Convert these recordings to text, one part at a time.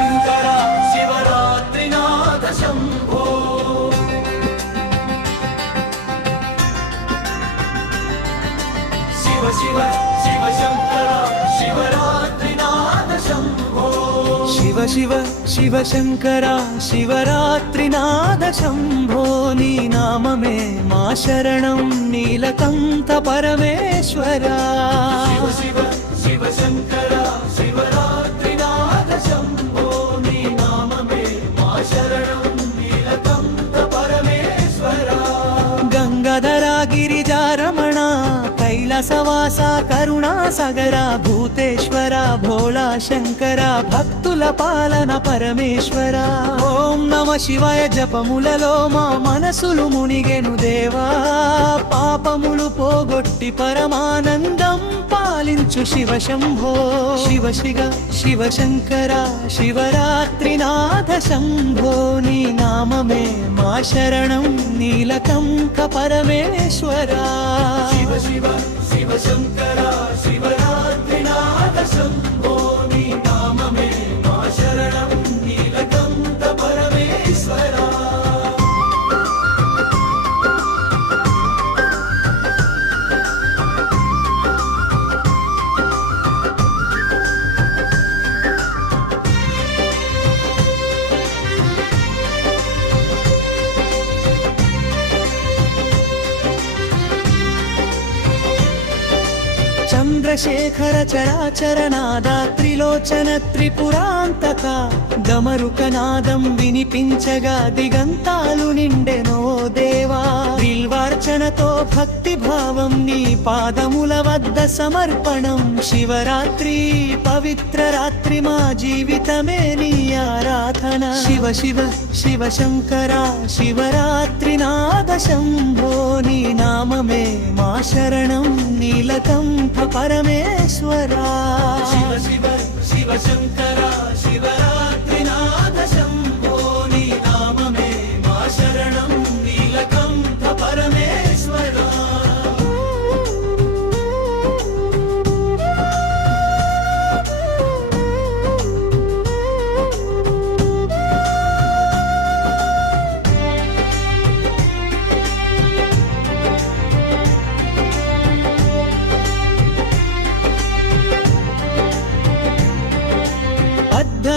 శంకర శివరాత్రినాథ శంభో శివ శివ శివ శంకర శివరాత్రినాథ శంభో శివ శివ శివ శంకర శివరాత్రినాథ శంభో నీ నామమే మా శరణం నీలకంఠ పరమేశ్వరా శివ శివ శివ శంకర శివరాత్రినాథ శంభో నీ నామమే మా శరణం నీలకంఠ పరమేశ్వరా గంగాధర గిరిజారమణ కైలాసవాస కరుణా సగర భూతేశ్వర భోళా శంకర భక్తుల పాలన పరమేశ్వర ఓం నమ శివాయ జపములలో మా మనసులు మునిగెను దేవా పాపములు పోగొట్టి పరమానందం పాలించు శివ శంభో శివ శివ శివ శంకర శివరాత్రినాథ శంభో నీ నామమే మా శరణం నీలకంఠ పరమేశ్వరా శివ శివ శివ శంకర శివరాత్రినాథ శంభో నీ నామమే మా శరణం నీలకంఠ పరమేశ్వరా చంద్రశేఖర చరాచరనాద త్రిలోచన త్రిపురాంతక గమరుకనాదం వినిపించగా దిగంతాలు నిండెనో దేవా బిల్వార్చనతో భక్తి భావం నీ పాదముల వద్ద సమర్పణం శివరాత్రి పవిత్ర రాత్రి మా జీవితమే నీ ఆరాధన శివ శివ శివ శంకర శివరాత్రినాథ శంభో నీ నామమే మా శరణం నీలకంఠ పరమేశ్వరా శివ శివ శివ శంకర శివరాత్రినాథ శంభో నీ నామమే మా శరణం నీలకంఠ పరమేశ్వరా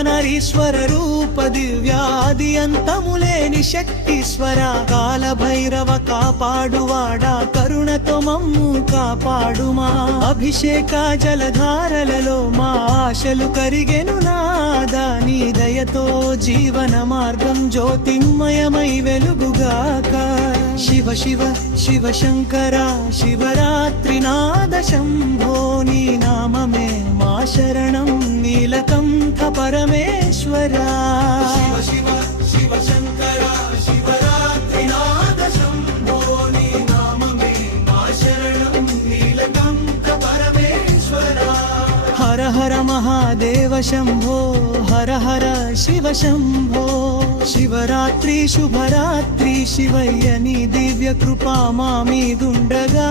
నరీశ్వర రూప దివ్యాది అంతములేని శక్తీశ్వర కాల భైరవ కాపాడువాడా కరుణతో మమ్ము కాపాడుమా అభిషేక జలధారలలో మా ఆశలు కరిగెను నాదా నీ దయతో జీవన మార్గం జ్యోతిర్మయమై వెలుగుగాక శివ శివ శివ శంకర శివరాత్రినాథ శంభో నీ నామమే మా శరణం నీలకంఠ పరమేశ్వరా శివ శివ శివ శంకర శివరాత్రినాథ శంభో నీ నామమే మా శరణం నీలకంఠ పరమేశ్వరా హర హర మహాదేవ శంభో హర హర శివ శంభో శివరాత్రి శుభరాత్రి శివయ్య నీ దివ్య కృపా మా మీదుండగా